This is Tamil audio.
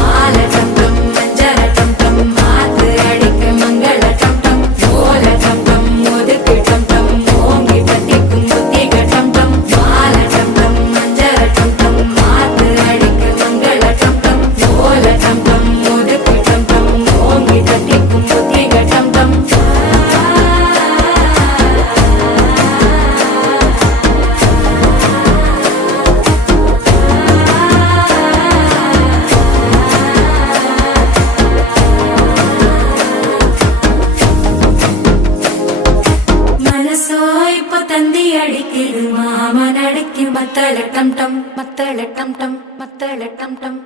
மாலை டம் டம் மஞ்சள டம் டம் மாத்து அடிக்க மங்கள டம் டம் ஓல டம் டம் ஒதுக்கு டம் டம் ஓங்கி பத்திக்கும் புத்திக டம் டம் மாலை டம் டம் மஞ்சள டம் டம் மாத்து அடிக்க மங்கள டம் டம் ஓல டம் டம் ஒதுக்கு டம் டம் ஓங்கி பத்திக்கும் புத்திக டம் டம் மனசோ இப்ப தந்தி அடிக்குது மாமன் அடிக்கு மத்தள டம் டம் மத்தள டம் டம் மத்தள டம் டம்